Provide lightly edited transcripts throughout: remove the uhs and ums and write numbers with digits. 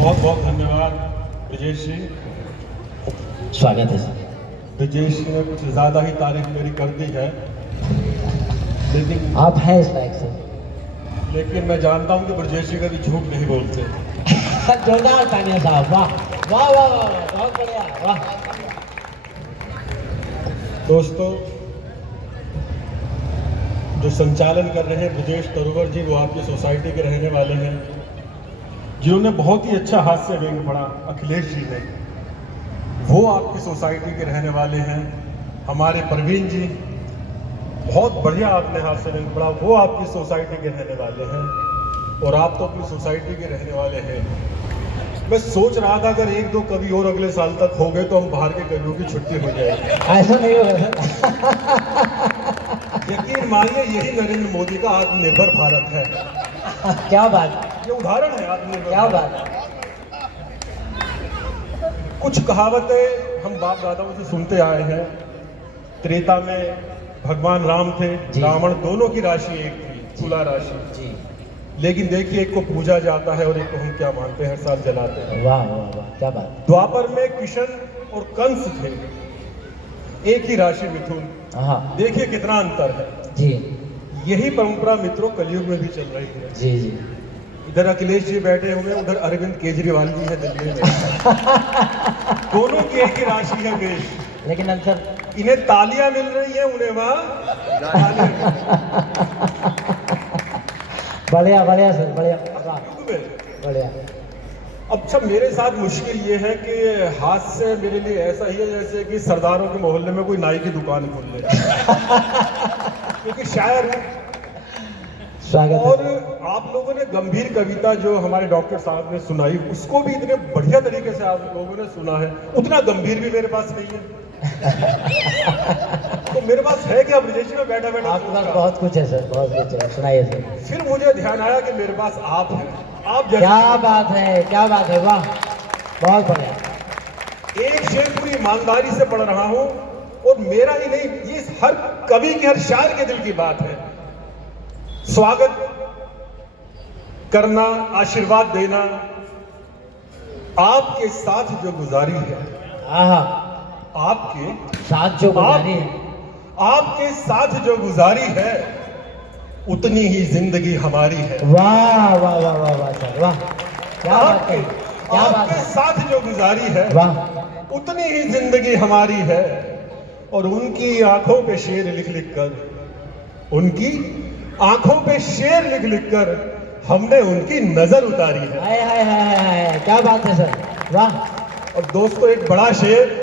बहुत बहुत धन्यवाद ब्रजेश जी। स्वागत है सर। ब्रजेश जी ने कुछ ज़्यादा ही तारीफ मेरी कर दी है, लेकिन आप हैं इस लायक सर। लेकिन मैं जानता हूँ कि ब्रजेश जी कभी झूठ नहीं बोलते। जोरदार तालियां साहब, वाह वाह वाह वाह, बहुत बढ़िया, वाह। दोस्तों, जो संचालन कर रहे हैं ब्रजेश तरोवर जी, वो आपकी सोसाइटी के रहने वाले हैं, जिन्होंने बहुत ही अच्छा हास्य व्यंग पढ़ा। अखिलेश जी ने, वो आपकी सोसाइटी के रहने वाले हैं। हमारे प्रवीण जी, बहुत बढ़िया आपने हास्य व्यंग पढ़ा, वो आपकी सोसाइटी के रहने वाले हैं। और आप तो अपनी सोसाइटी के रहने वाले हैं। मैं सोच रहा था अगर एक दो कवि और अगले साल तक हो गए तो हम बाहर के कवियों की छुट्टी हो जाएगी। ऐसा नहीं होगा सर। यकीन मानिए, यही नरेंद्र मोदी का आत्मनिर्भर भारत है। क्या बात, ये उदाहरण है आत्मनिर्भर क्या भारत। बात। कुछ कहावतें हम बाप दादाओं से सुनते आए हैं। त्रेता में भगवान राम थे, जी। रावण, दोनों की राशि एक थी, तुला राशि। जी, लेकिन देखिए, एक को पूजा जाता है और एक को हम क्या मानते हैं, हर साल जलाते हैं। वाह वाह वाह, क्या बात। द्वापर में किशन और कंस थे, एक ही राशि मिथुन। हाँ देखिए कितना अंतर है। जी यही परंपरा मित्रों कलयुग में भी चल रही है। जी जी। इधर अखिलेश जी बैठे हुए, उधर अरविंद केजरीवाल जी है दिल्ली में। दोनों की एक ही राशि है मेष। लेकिन अंतर, इन्हें तालियां मिल रही है, उन्हें वहां गालियां मिल बढ़िया बढ़िया सर, बढ़िया, वाह, रही हैं। बढ़िया। अब सब मेरे साथ मुश्किल ये है कि हास्य मेरे लिए ऐसा ही है जैसे कि सरदारों के मोहल्ले में कोई नाई की दुकान खोल ले। क्योंकि शायर हूं। स्वागत और है। आप लोगों ने गंभीर कविता जो हमारे डॉक्टर साहब ने सुनाई, उसको भी इतने बढ़िया तरीके से आप लोगों ने सुना है। उतना गंभीर भी मेरे पास नहीं है। तो मेरे पास है क्या ब्रजेश में बैठा बैठा आपके पास सोच रहा। बहुत कुछ है सर, बहुत कुछ है, सुनाइए सर। फिर मुझे ध्यान आया कि मेरे पास आप हैं। आप क्या बात है, क्या बात है, वाह, बहुत बढ़िया। एक शेर पूरी ईमानदारी से पढ़ रहा हूं, और मेरा ही नहीं, ये हर कवि के, हर शायर के दिल की बात है। स्वागत करना, आशीर्वाद देना, आपके साथ जो गुजारी है, आहा, आपके साथ जो गुजारी है, आपके साथ जो गुजारी है, उतनी ही जिंदगी हमारी है। वाह वाह वाह वाह वाह सर, वाह, क्या बात है, क्या बात आपके है, साथ जो गुजारी है, वाह। उतनी ही जिंदगी हमारी है। और उनकी आंखों पे शेर लिख लिख कर, उनकी आंखों पे शेर लिख लिख कर हमने उनकी नजर उतारी है। हाय हाय हाय हाय, क्या बात है सर, वाह। और दोस्तों, एक बड़ा शेर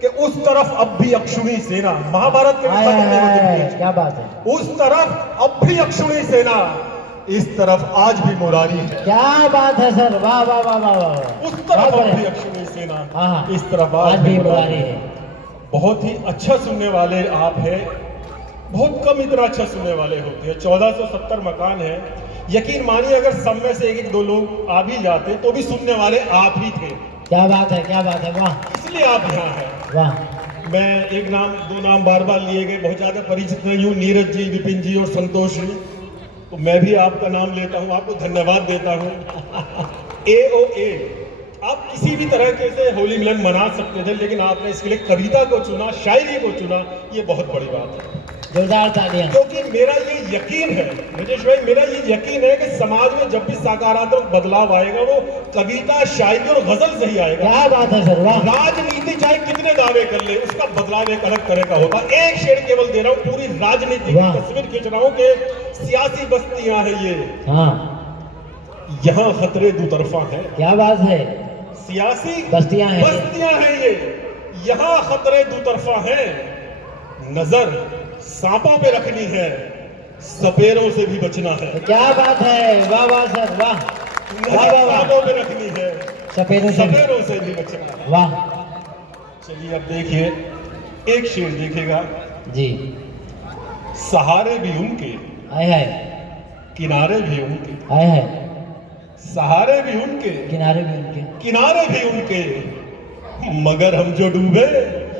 कि उस तरफ अब भी अक्षुणी सेना, महाभारत के हाय हाय हाय, क्या बात है, उस तरफ अब भी अक्षुणी सेना, इस तरफ आज भी मुरारी है। क्या बात है सर, वाह वाह वाह वाह वाह। उस तरफ अब भी अक्षुणी सेना, हाँ, इस तरफ आज भी मुरारी है। बहुत ही अच्छा सुनने वाले आप हैं। बहुत कम इतना अच्छा सुनने वाले होते हैं। 1470 मकान है। यकीन मानिए, अगर सब में से एक एक दो लोग आ भी जाते तो भी सुनने वाले आप ही थे। क्या बात है, क्या बात है, वाह इसलिए आप यहाँ हैं। वाह। मैं एक नाम, दो नाम बार बार लिए गए, बहुत ज्यादा परिचित नहीं हूँ, नीरज जी, विपिन जी और संतोष जी, तो मैं भी आपका नाम लेता हूँ, आपको धन्यवाद देता हूँ। AOA, आप किसी भी तरह के से होली मिलन मना सकते थे, लेकिन आपने इसके लिए कविता को चुना, शायरी को चुना, ये बहुत बड़ी बात है। जोरदार तालियां। क्योंकि मेरा ये यकीन है ब्रजेश भाई, मेरा ये यकीन है कि समाज में जब भी सकारात्मक बदलाव आएगा, वो कविता, शायरी और गजल से ही आएगा। क्या बात है सर, वाह। राजनीति चाहे कितने दावे कर ले, उसका बदलाव एक अलग तरह का होता है। एक शेर केवल दे रहा हूँ, पूरी राजनीति की वाह। तस्वीर खींच रहा हूँ कि सियासी बस्तियां हैं ये, हाँ, यहाँ खतरे दुतरफा है। क्या बात है, सियासी बस्तियां हैं, बस्तियां हैं ये, यहाँ खतरे दुतरफा है। नजर सांपों पे रखनी है, सपेरों से भी बचना है। क्या बात है, वाह वाह सर, वाह वाह वाह वाह। सांपों पे रखनी है, सपेरों से भी, सपेरों से भी बचना है। वाह चलिए अब देखिए, एक शेर देखिएगा। जी। सहारे भी उनके, हाय हाय, किनारे भी उनके, हाय हाय, सहारे भी उनके, किनारे भी उनके, किनारे भी उनके, मगर हम जो डूबे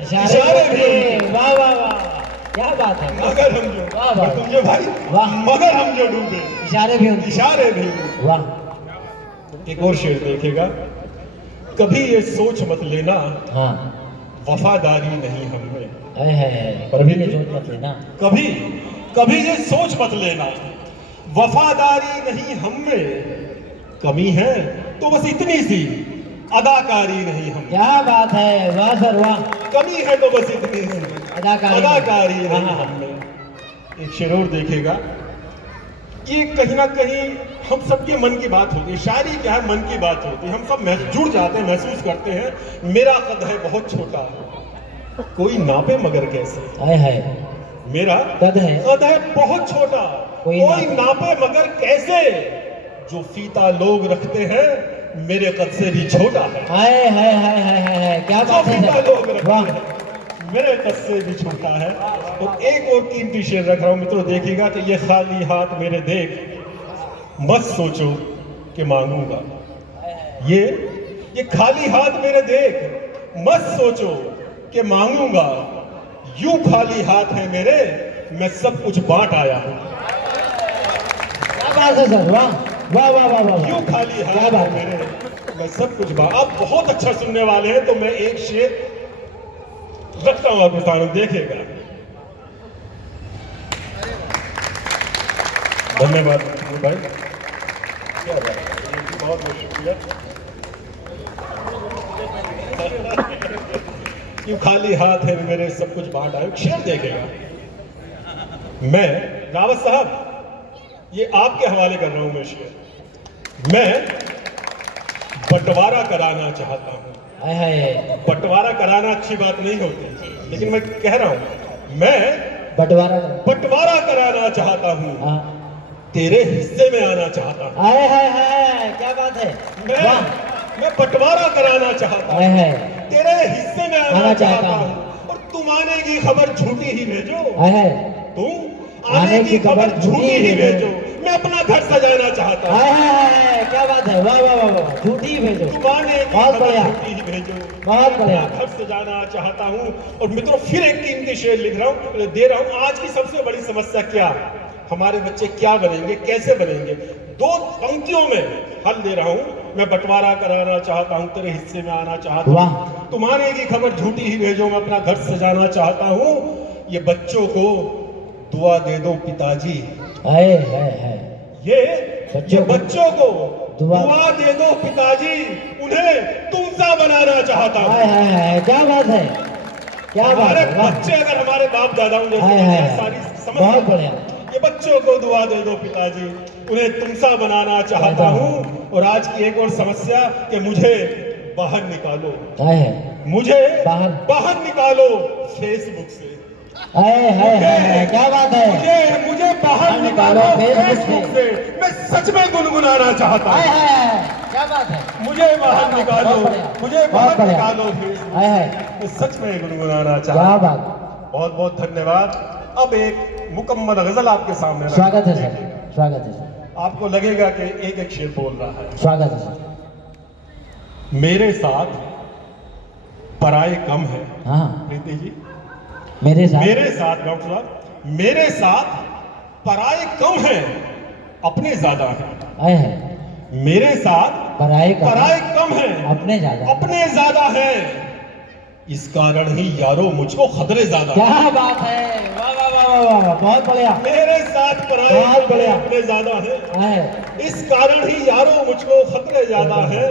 इशारे भी उनके, वाह वाह वाह, क्या बात है, मगर हम जो, वाह वाह, तुझे भाई, वाह, मगर हम जो डूबे, इशारे भी उनके, इशारे भी उनके। वाह। एक और शेर देखेगा, कभी ये सोच मत लेना हाँ वफादारी नहीं हमें। पर अभी नहीं सोच मत लेना, कभी कभी ये सोच मत लेना वफादारी नहीं हम में, कमी है तो बस इतनी सी अदाकारी नहीं हम में। क्या बात है, वाह सर वाह। कमी है तो बस इतनी सी अदाकारी नहीं हाँ। हम में। एक शेर और देखेगा, ये कहीं ना कहीं हम सबके मन की बात होती है। शायरी क्या है, मन की बात होती है। हम सब जुड़ जाते हैं, महसूस करते हैं। मेरा कद है बहुत छोटा, कोई नापे मगर कैसे। हाय हाय, मेरा कद है बहुत छोटा, कोई कोई नापे मगर कैसे। जो फीता लोग रखते हैं मेरे कद से भी छोटा है। हाय हाय हाय हाय हाय, क्या जो बात फीता है लोग रखते वाह। हैं मेरे कद से भी छोटा है। और एक और कीमती शेर रख रहा हूं मित्रों, देखिएगा कि ये खाली हाथ मेरे देख मत सोचो कि मांगूंगा। ये खाली हाथ मेरे देख मत सोचो कि मांगूंगा। यूं खाली हाथ है मेरे, मैं सब कुछ बांट आया हूं। क्या बात है सर, वाह वाह वाह वाह वाह। यूं खाली क्या हाथ है बात है। मेरे, मैं सब कुछ बांट। आप बहुत अच्छा सुनने वाले हैं तो मैं एक शेर रखता हूं आपके सामने, देखिएगा। धन्यवाद भाई, क्या बात है, बहुत बहुत शुक्रिया। यूं खाली हाथ है मेरे, सब कुछ बांट आए। शेर देखेगा, मैं रावत साहब ये आपके हवाले कर रहा हूं। मैं शेर, मैं बंटवारा कराना चाहता हूं। हाय हाय, बंटवारा कराना अच्छी बात नहीं होती, लेकिन मैं कह रहा हूं, मैं बंटवारा बंटवारा कराना चाहता हूं, हाँ। तेरे हिस्से में आना चाहता हूं। हाय हाय हाय, क्या बात है वाह। मैं बंटवारा कराना चाहता हाय हूं, हाय तेरे हिस्से में आना चाहता हूं। और तुम आने की खबर झूठी ही भेजो, हाय हाय, तुम आने की खबर झूठी ही भेजो। मैं अपना घर सजाना चाहता हूं, हाय हाय, क्या बात है, वाह वाह वाह वाह। झूठी भेजो, तुम आने की बहुत खबर बढ़िया, झूठी ही भेजो। बहुत बढ़िया। मैं घर सजाना चाहता हूं। और मित्रों फिर एक कीमती शेर लिख रहा हूं, दे रहा हूं। आज की सबसे बड़ी समस्या क्या, हमारे बच्चे क्या बनेंगे, कैसे बनेंगे, दो पंक्तियों में हल दे रहा हूं। मैं बंटवारा कराना चाहता हूं, तेरे हिस्से में आना चाहता हूं, तुम्हारे की खबर झूठी ही भेजो, मैं अपना घर सजाना चाहता हूं। ये बच्चों को दुआ दे दो पिताजी, हाय हाय हाय, ये बच्चों को दुआ दे दो पिताजी, उन्हें तुम सा बनाना चाहता हूं। हाय हाय हाय, क्या बात है, क्या बात हमारे है वाह। बच्चे अगर हमारे बाप दादाओं जैसे हाय बन हाय जाए, हाय, सारी बहुत समस्या। बढ़िया। ये बच्चों को दुआ दे दो पिताजी, उन्हें तुमसा बनाना चाहता हूं। और आज की एक और समस्या कि मुझे बाहर निकालो, हाय हाय, मुझे बाहर निकालो फेसबुक से। हाय हाय हाय, क्या बात है, मुझे बाहर निकालो फेसबुक से। मैं सच में गुनगुनाना चाहता हाय हूं, हाय हाय, क्या बात है, मुझे बाहर निकालो, मुझे बाहर बढ़िया। निकालो फेसबुक हाय हाय, से। मैं सच में गुनगुनाना चाहता क्या हूं। बात। बहुत बहुत धन्यवाद। अब एक मुकम्मल गजल आपके सामने रखता हूं। स्वागत है सर, देखिएगा, स्वागत है सर, आपको लगेगा कि एक एक शेर बोल रहा है। स्वागत है सर। मेरे साथ पराए कम है। हाँ प्रीति जी, मेरे साथ, मेरे साथ डॉक्टर साहब, मेरे साथ पराए कम है, अपने ज्यादा है। हाय हाय, मेरे साथ पराए कम है, अपने ज्यादा है। इस कारण ही यारो मुझको खतरे ज्यादा है। क्या बात है, वाह वाह वाह वाह वाह, बहुत बढ़िया। मेरे साथ पराए बहुत कम है, बढ़िया। अपने ज्यादा है। हाय, इस कारण ही यारो मुझको खतरे ज्यादा है।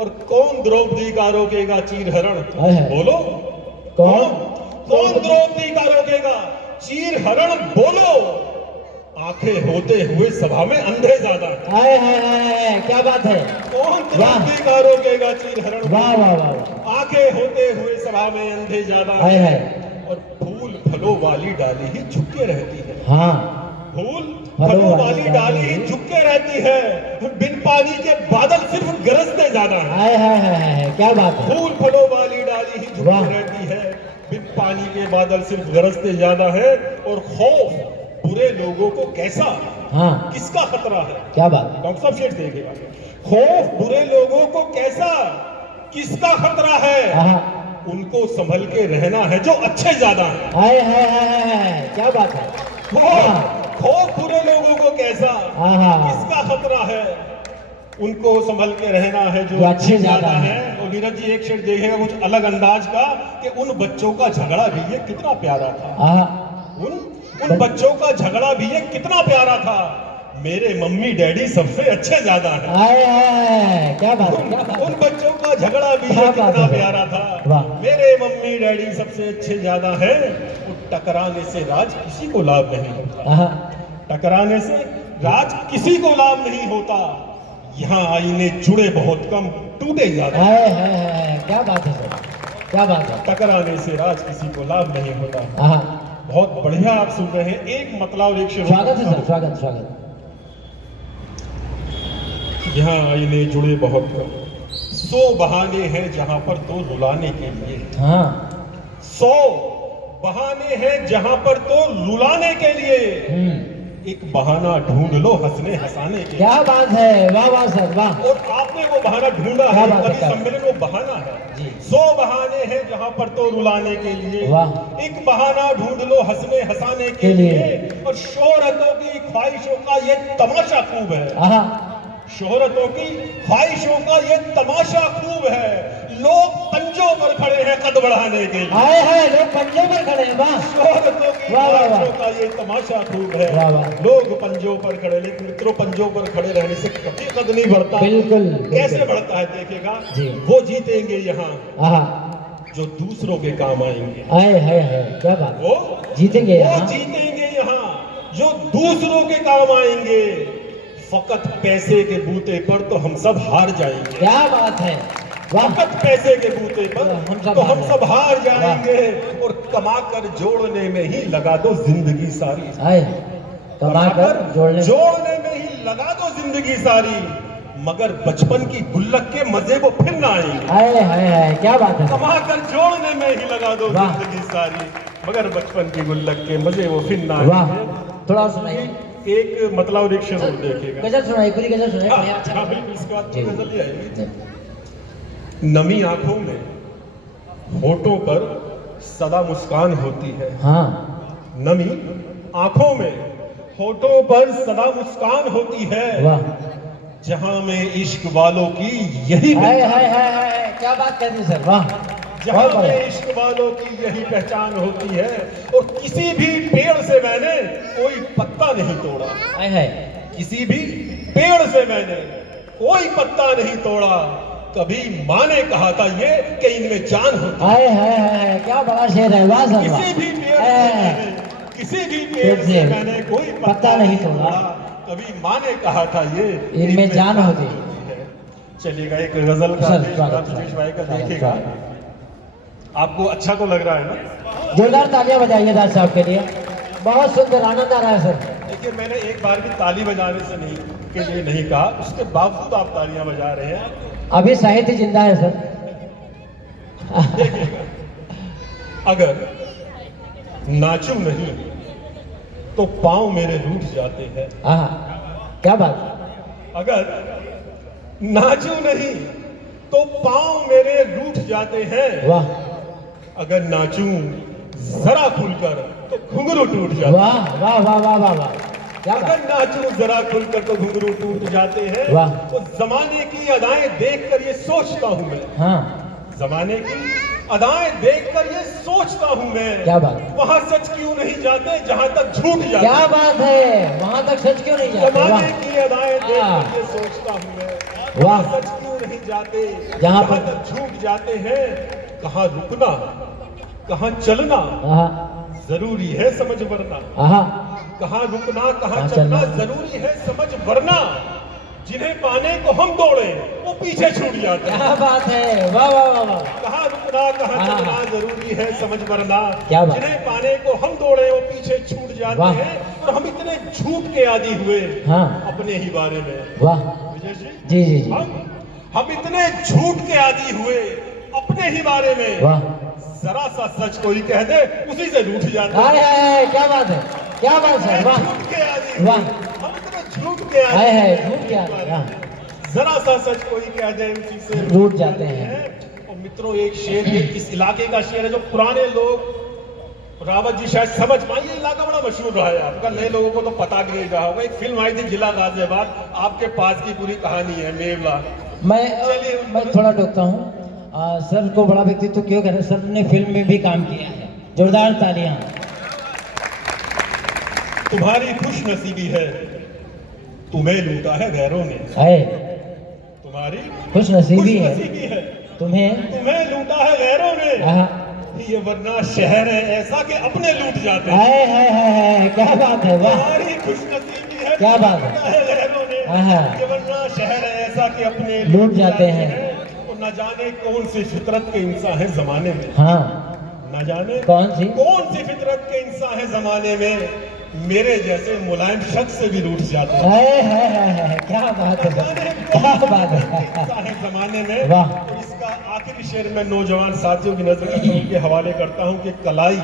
और कौन द्रौपदी का रोकेगा चीर हरण, बोलो कौन द्रौपदी का रोकेगा चीर हरण, बोलो। आंखें होते हुए सभा में अंधे ज्यादा है। हाय हाय हाय, क्या बात है, कौन द्रौपदी का रोकेगा चीर हरण, वाह वाह वाह। आंखें होते हुए सभा में अंधे ज्यादा हाय है। हाय, और फूल फलों वाली डाली ही झुके रहती है। हाँ, फूल फलों वाली डाली ही झुके रहती है। बिन पानी के बादल सिर्फ गरजते ज्यादा है। हाय हाय हाय हाय, क्या बात है, फूल फलों वाली डाली ही झुके वाह। रहती है। बिन पानी के बादल सिर्फ गरजते ज्यादा है। और खौफ बुरे लोगों को कैसा, हाँ, किसका खतरा है। क्या बात, डॉक्टर साहब शेर देखिएगा, खौफ बुरे लोगों को कैसा, किसका खतरा है। हाँ, उनको संभल के रहना है जो अच्छे ज्यादा है। हाय हाय हाय हाय, क्या बात है, खौफ बुरे लोगों को कैसा, हाँ हाँ, किसका खतरा है। उनको संभल के रहना है जो अच्छे ज्यादा है। और नीरज जी एक शेर देखेगा कुछ अलग अंदाज का कि उन बच्चों का झगड़ा भी ये कितना प्यारा था। आहा, उन बच्चों का झगड़ा भी ये कितना प्यारा था। मेरे मम्मी डैडी सबसे अच्छे ज्यादा है। आए आए, क्या बात है, क्या बात उन है। बच्चों का झगड़ा भी क्या ये बात कितना है। प्यारा था। वाह। मेरे मम्मी डैडी सबसे अच्छे ज्यादा है। वो टकराने से राज किसी को लाभ नहीं होता। आहा, टकराने से राज किसी को लाभ नहीं होता। यहाँ आईने जुड़े बहुत कम, टूटे ज्यादा। आए हाय, क्या बात है सर, क्या बात है। टकराने से राज किसी को लाभ नहीं होता। आहा, बहुत बढ़िया आप सुन रहे हैं। एक मतलब और एक शेर स्वागत है सर, स्वागत स्वागत। यहाँ आईने जुड़े बहुत कम, 100 बहाने हैं जहां पर तो रुलाने के लिए। हाँ 100 बहाने हैं जहां पर तो रुलाने के लिए। एक बहाना ढूंढ लो हंसने हंसाने के लिए। क्या बात है, वाह वाह सर वाह। और आपने वो बहाना ढूंढा क्या है, बात है, कवि क्या सम्मेलन वो बहाना है। जी। 100 बहाने हैं जहां पर तो रुलाने के लिए। वाह। एक बहाना ढूंढ लो हंसने हंसाने के लिए। और शोहरतों की ख्वाहिशों का ये तमाशा खूब है। आहा, शोहरतों की ख्वाहिशों का ये तमाशा खूब है। लोग पंजों पर खड़े हैं कद बढ़ाने के लिए। आए हैं, लोग पंजों पर खड़े हैं, वाह। शोहरतों की वाह, वाह, वाह। ख्वाहिशों का ये तमाशा खूब है। वाह, वाह। लोग पंजों पर खड़े, लेकिन मित्रों पंजों पर खड़े रहने से कभी कद नहीं बढ़ता। बिल्कुल, कैसे बिल्कुल। बढ़ता है देखेगा। जी। वो जीतेंगे यहाँ आहा, जो दूसरों के काम आएंगे। आए है, क्या बात। वो जीतेंगे वो यहाँ। जीतेंगे यहाँ जो दूसरों के काम आएंगे। फकत पैसे के बूते पर तो हम सब हार जाएंगे। क्या बात है, वाह। फकत पैसे के बूते पर हम सब तो हम हार सब हार जाएंगे। और कमा कर जोड़ने में ही लगा दो जिंदगी सारी। आए, कमा कर जोड़ने में ही लगा दो जिंदगी सारी। मगर बचपन की गुल्लक के मजे वो फिर ना आएंगे। आए हाय, क्या बात है। कमा कर जोड़ने में ही लगा दो वाह। जिंदगी सारी। मगर बचपन की गुल्लक के मजे वो फिर ना वाह, आएंगे। थोड़ा और सुनाइए। एक मतलब और एक शेर और देखिएगा। गजल सुनाइए, पूरी गजल सुनाइए। हाँ, बढ़िया, अच्छा। हाँ, बिल्कुल इसके बाद जी। गजल ही आएगी। नमी आंखों में, होठों पर सदा मुस्कान होती है। हाँ, नमी आंखों में, होठों पर सदा मुस्कान होती है। वाह। जहां में इश्क वालों की यही हाय पहचान, हाय हाय हाय, क्या बात कर दी सर, वाह। जहां बहुत में बढ़िया। इश्क वालों की यही पहचान होती है। और किसी भी पेड़ से मैंने कोई पत्ता नहीं तोड़ा। हाय हाय, किसी भी पेड़ से मैंने कोई पत्ता नहीं तोड़ा। कभी माँ ने कहा था ये कि इनमें जान होती है। हाय हाय हाय, क्या बड़ा शेर है, वाह सर वाह। किसी भी पेड़ से है। मैंने, किसी भी पेड़ से मैंने कोई पत्ता नहीं तोड़ा। कभी माँ ने कहा था ये इनमें जान होती है। चलिएगा एक गजल का सर, देश स्वागत, विशेष भाई का स्वागत, देखिएगा। स्वागत। आपको अच्छा तो लग रहा है ना। जोरदार तालियां बजाइए दास साहब के लिए, बहुत सुंदर, आनंद आ रहा है सर। देखिए मैंने एक बार भी ताली बजाने से नहीं के लिए नहीं कहा, उसके बावजूद आप तालियां बजा रहे हैं। अभी साहित्य जिंदा है सर। देखिएगा, अगर नाचूं नहीं तो पांव मेरे रूठ जाते हैं। हाँ, क्या बात। अगर नाचूं नहीं तो पांव मेरे रूठ जाते हैं। वाह अगर नाचूं जरा खुलकर तो घुंघरू टूट जाते हैं। वाह वाह वाह वाह वाह वाह, क्या बात। अगर नाचूं जरा खुलकर तो घुंघरू टूट जाते हैं। वाह। तो जमाने की अदाएं देखकर ये सोचता हूं मैं। हाँ, जमाने की अदाएं देखकर ये सोचता हूं मैं। क्या बात। वहां सच क्यों नहीं जाते जहां तक झूठ जाते। क्या बात है, वहां तक सच क्यों नहीं जाते। जमाने वाह की अदाएं देखकर ये सोचता हूं मैं। वाह। वहां सच क्यों नहीं जाते जहां जहां पर- तक झूठ जाते हैं। कहां रुकना कहां चलना हाँ जरूरी है समझ वरना। हाँ, कहां रुकना कहां कहाँ चलना चलना। जरूरी है समझ वरना। जिन्हें पाने को हम दौड़े वो पीछे छूट जाते हैं। क्या बात है, वाह वाह वाह वाह। कहां रुकना कहां हाँ। चलना जरूरी है समझ वरना। क्या बात। जिन्हें पाने को हम दौड़े वो पीछे छूट जाते वाह। हैं। और हम इतने झूठ के आदी हुए हाँ। अपने ही बारे में। वाह, विजय जी जी जी जी, हम इतने झूठ के आदी हुए अपने ही बारे में। वाह। जरा सा सच कोई कह दे उसी से रूठ जाते हाय हाय हाय, क्या बात है, क्या बात है, वाह। झूठ के आदी वाह। हम इतने झूठ के हाय आदी हाय, झूठ क्या है, हाँ। जरा सा सच कोई कह दे उसी से रूठ जाते हैं। और मित्रों एक शेर ये इस इलाके का शेर है जो पुराने लोग रावत जी शायद समझ पाए, ये इलाका बड़ा मशहूर रहा है आपका, नए लोगों को तो पता भी नहीं रहा होगा। एक फिल्म आई थी जिला गाजियाबाद, आपके पास की पूरी कहानी है मेवला। मैं थोड़ा टोकता हूँ। सर को बड़ा व्यक्तित्व क्यों कह रहे हैं? सर ने फिल्म में भी काम किया है। जोरदार तालियां। तुम्हारी खुश नसीबी है, तुम्हें लूटा है गैरों ने। है तुम्हारी खुश नसीबी है, है, तुम्हें लूटा है गैरों ने। हाँ। ये वरना शहर है ऐसा कि अपने लूट जाते हैं। है क्या बात है, वाह तुम्हारी खुश नसीबी है, क्या बात है। लूटा है गैरों ने। हाँ। ये वरना शहर है ऐसा कि अपने लूट जाते हैं। और न जाने कौन सी फितरत के इंसान है जमाने में। हाँ, न जाने कौन सी फितरत के इंसान है जमाने में, मेरे जैसे मुलायम शख्स से भी रूठ जाते हैं। है क्या बात है सर, क्या बात है। इंसान है जमाने में। वाह। तो इसका आखिरी शेर में नौजवान साथियों की नजर के हवाले करता हूं कि कलाई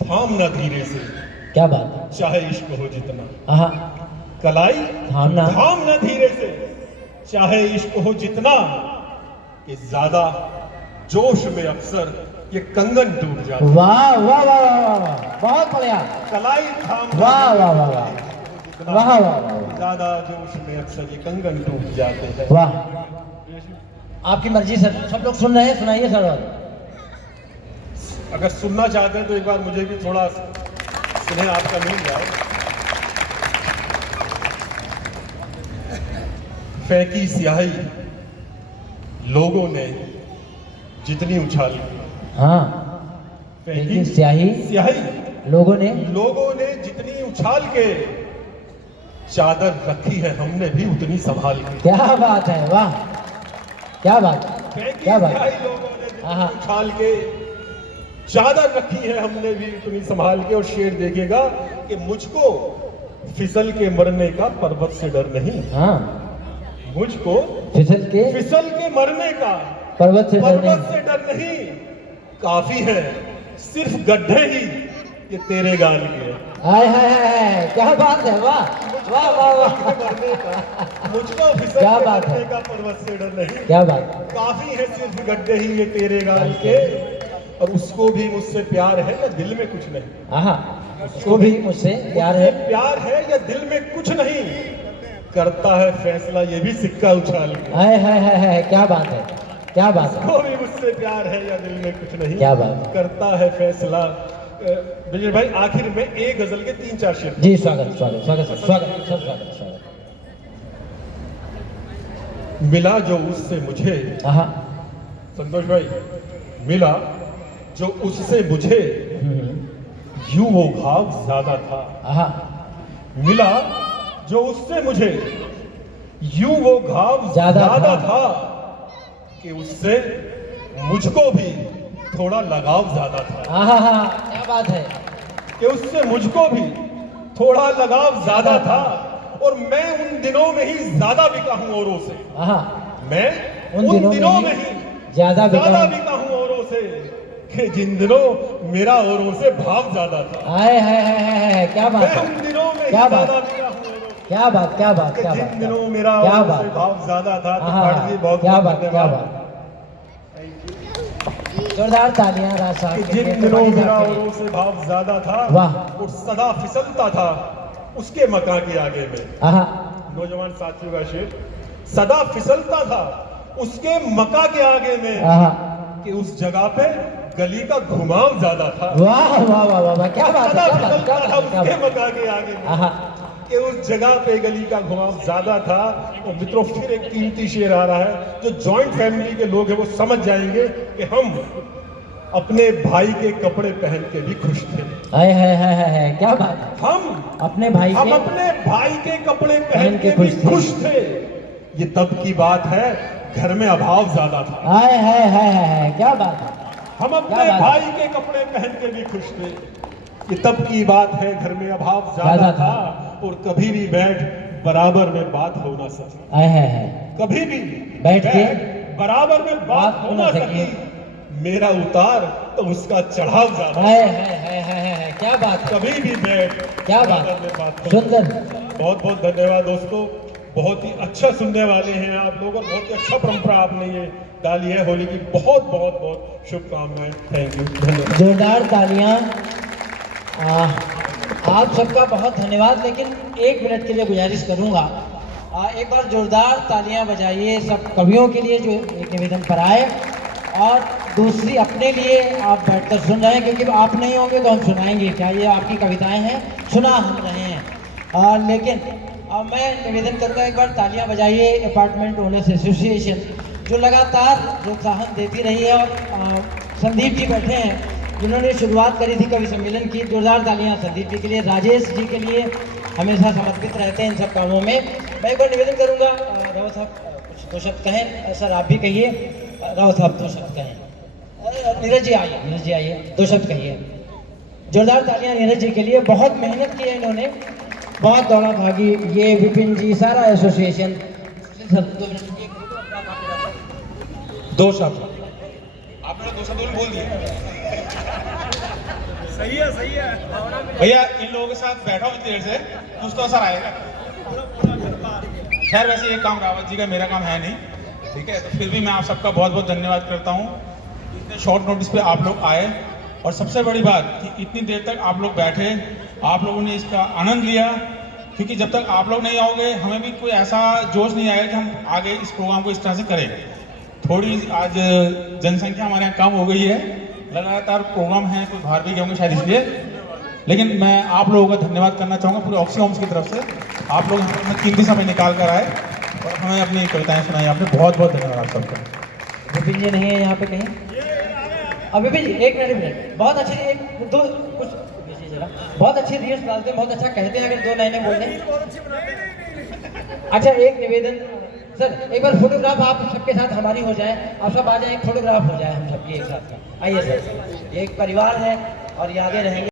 थाम ना धीरे से, क्या बात है। चाहे इश्क हो जितना। हाँ, कलाई थामना थाम ना धीरे से, चाहे इश्क हो जितना, कि ज्यादा जोश में अक्सर ये कंगन टूट जाता है। वाह वाह वाह वाह वाह, बहुत बढ़िया। कलाई थाम वाह वाह वाह वाह वाह वाह, ज्यादा जोश में अक्सर ये कंगन टूट जाते हैं। वाह। आपकी मर्जी सर, सब लोग सुन रहे हैं, सुनाइए सर। और अगर सुनना चाहते हैं तो एक बार मुझे भी थोड़ा स्नेह आपका मिल जाए। फेंकी स्याही लोगों ने जितनी उछाली। हाँ, फेंकी स्याही लोगों ने जितनी उछाल के, चादर रखी है हमने भी उतनी संभाल के। क्या बात है, वाह क्या बात, क्या बात। लोगों ने जितनी उछाल के, चादर रखी है हमने भी उतनी संभाल के। और शेर देखिएगा कि मुझको फिसल के मरने का पर्वत से डर नहीं। हाँ, मुझको फिसल के मरने का पर्वत से डर नहीं। काफी है सिर्फ गड्ढे ही ये तेरे गाल के। हाय क्या बात है, वाह वाह वाह वाह, मरने का, मुझको फिसल क्या के बात है। मरने का पर्वत से डर नहीं। क्या बात। काफी है सिर्फ गड्ढे ही ये तेरे गाल के। और उसको भी मुझसे प्यार है या दिल में कुछ नहीं। हाँ, उसको भी मुझसे प्यार है या दिल में कुछ नहीं। करता है फैसला ये भी सिक्का उछाल के। है क्या बात है, क्या बात है। उसको भी मुझसे प्यार है या दिल में कुछ नहीं। क्या बात। करता है फैसला। विजय भाई आखिर में एक गजल के 3-4 शेर। जी स्वागत स्वागत स्वागत सर, स्वागत सर, स्वागत स्वागत। मिला जो उससे मुझे, संतोष भाई, मिला जो उससे मुझे, यूं वो घाव ज्यादा था। मिला जो उससे मुझे, यूं वो घाव ज्यादा था, कि उससे मुझको भी थोड़ा लगाव ज्यादा था। क्या बात है। कि उससे मुझको भी थोड़ा लगाव ज्यादा था। और मैं उन दिनों में ही ज्यादा बिका हूं औरों से। मैं उन दिनों में ही ज्यादा बिका हूं औरों से, कि जिन दिनों मेरा औरों से भाव ज्यादा था। क्या बात मैं उन दिनों में ही ज्यादा बिका हूं औरों से। क्या बात, क्या बात, क्या बात। जिन दिनों मेरा औरों से भाव ज्यादा था। बहुत क्या बात, क्या बात। जोरदार तालियां राज साहब के लिए। जिन दिनों मेरा औरों से भाव ज्यादा था, वाह। और सदा फिसलता था उसके मकान के आगे में। नौजवान साथियों का शेर, सदा फिसलता था उसके मका के आगे में, कि उस जगह पे गली का घुमाव ज्यादा था। वाह वाह वाह वाह, क्या बात, सदा क्या बात, फिसलता क्या था बात, क्या उसके बात। मका के आगे में, कि उस जगह पे गली का घुमाव ज्यादा था। और मित्रों फिर एक कीमती शेर आ रहा है जो जॉइंट फैमिली के लोग हैं वो समझ जाएंगे कि हम अपने भाई के कपड़े पहन के भी खुश थे। क्या बात है। हम अपने भाई के कपड़े पहन के भी खुश थे। ये तब की बात है घर में अभाव ज्यादा था। क्या बात है। हम अपने भाई के कपड़े पहन के भी खुश थे। ये तब की बात है घर में अभाव ज्यादा था। और कभी भी बैठ बराबर में बात हो ना सकी। कभी भी बैठ के बराबर में बात हो ना सकी। मेरा उतार तो उसका चढ़ाव ज्यादा। क्या बात। कभी भी बैठ क्या बात, सुंदर। बहुत बहुत धन्यवाद दोस्तों। बहुत ही अच्छा सुनने वाले हैं आप लोग और बहुत ही अच्छा परंपरा आपने ये डाली है होली की। बहुत बहुत बहुत शुभकामनाएं। थैंक यू, धन्यवाद। जोरदार तालियां। आप सबका बहुत धन्यवाद। लेकिन 1 मिनट के लिए गुजारिश करूंगा, एक बार जोरदार तालियां बजाइए सब कवियों के लिए जो एक निवेदन पर आए, और दूसरी अपने लिए आप बैठकर सुन रहे हैं, क्योंकि आप नहीं होंगे तो हम सुनाएंगे क्या, ये आपकी कविताएं हैं, सुना हम रहे हैं। लेकिन मैं निवेदन करूंगा एक बार तालियां बजाइए अपार्टमेंट ओनर्स एसोसिएशन, जो लगातार प्रोत्साहन देती रही है। और संदीप जी बैठे हैं जिन्होंने शुरुआत करी थी कवि सम्मेलन की। जोरदार तालियां संदीप जी के लिए, राजेश जी के लिए, हमेशा समर्पित रहते हैं इन सब कामों में। मैं एक बार निवेदन करूंगा, रावत साहब कुछ 2 शब्द कहें। सर आप भी कहिए, रावत साहब 2 शब्द कहें। नीरज जी आइए, नीरज जी आइए, 2 शब्द कहिए। जोरदार तालियां नीरज जी के लिए, बहुत मेहनत की है इन्होंने, बहुत दौड़ा भागी। ये विपिन जी, सारा एसोसिएशन। 2 शब्द आपने 2 शब्द बोल दिए। सही है, सही है भैया, इन लोगों के साथ बैठा हूँ इतनी देर से, कुछ तो असर आएगा। खैर वैसे ये काम रावत जी का, मेरा काम है नहीं, ठीक है। तो फिर भी मैं आप सबका बहुत बहुत धन्यवाद करता हूँ, इतने शॉर्ट नोटिस पे आप लोग आए। और सबसे बड़ी बात कि इतनी देर तक आप लोग बैठे, आप लोगों ने इसका आनंद लिया, क्योंकि जब तक आप लोग नहीं आओगे हमें भी कोई ऐसा जोश नहीं आएगा कि हम आगे इस प्रोग्राम को इस तरह से करें। थोड़ी आज जनसंख्या हमारे यहाँ कम हो गई है, लगातार प्रोग्राम है, कोई बाहर भी गए होंगे शायद इसलिए। लेकिन मैं आप लोगों का धन्यवाद करना चाहूँगा पूरे ऑक्सी होम्स की तरफ से। आप लोग हमें कीमती समय निकाल कर आए और हमें अपनी कविताएं सुनाई, आपने बहुत बहुत धन्यवाद आप सबका। विपिन जी नहीं है यहाँ पे कहीं? अब विपिन जी 1 मिनट, बहुत अच्छी एक 2 कुछ जरा, बहुत अच्छी रील्स डालते हैं, बहुत अच्छा कहते हैं, अगर 2 लाइनें बोल दें। अच्छा एक निवेदन सर, एक बार फोटोग्राफ आप सबके साथ हमारी हो जाए, आप सब आ जाए, एक फोटोग्राफ हो जाए हम सबकी एक साथ। आइए सर, एक परिवार है और यादें रहेंगी।